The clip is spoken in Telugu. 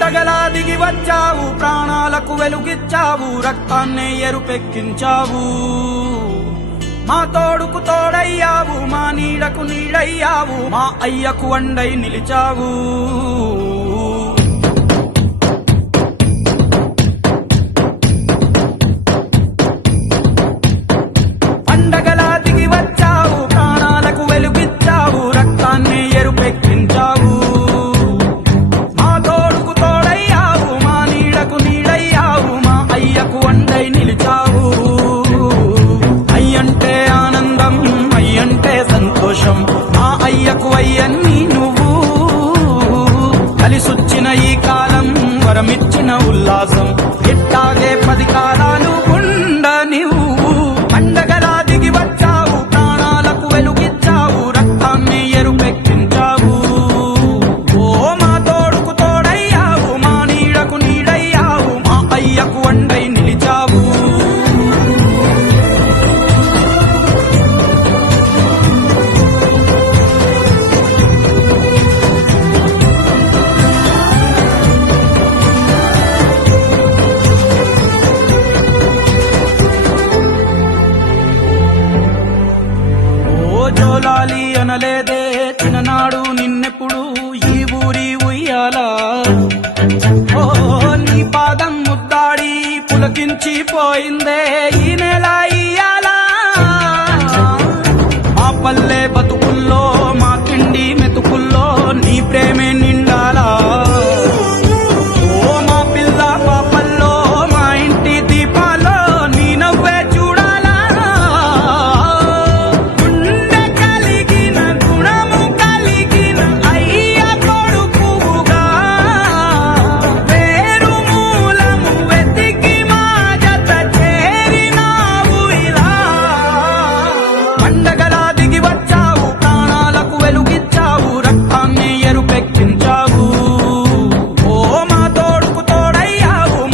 పండగలా దిగి వచ్చావు, ప్రాణాలకు వెలుగిచ్చావు, రక్తాన్నే ఎరుపెక్కించావు. మా తోడుకు తోడయ్యావు, మా నీడకు నీడయ్యావు, మా అయ్యకు అండై నిలిచావు. పండగలా దిగి వచ్చావు, ప్రాణాలకు వెలుగిచ్చావు, రక్తాన్నే ఎరుపెక్కించావు. మా తోడుకు తోడయ్యావు, మా నీడకు నీడయ్యావు, మా అయ్యకు అండై నిలిచావు. అయ్యంటే ఆనందం, అయ్యంటే సంతోషం, మా అయ్యకు అయ్యన్ని నువ్వు. కలిసొచ్చిన ఈ కాలం వరమిచ్చిన ఉల్లాసం, ఇట్టాగే 10 కాలాలు ఉండనివ్వు. పండగలా దిగి వచ్చావు, ప్రాణాలకు వెలుగిచ్చావు, రక్తాన్ని ఎరుపెక్కించావు. ఓ మా తోడుకు తోడయ్యావు, మా నీడకు నీడయ్యావు, మా అయ్యకు అండై నిలిచావు. జోలాలి అనలేదే చిన్ననాడు నిన్నెప్పుడు ఈ ఊరి ఉయ్యాల. ఓ నీ పాదం ముద్దాడి పులకించి పోయిందే ఈ నెల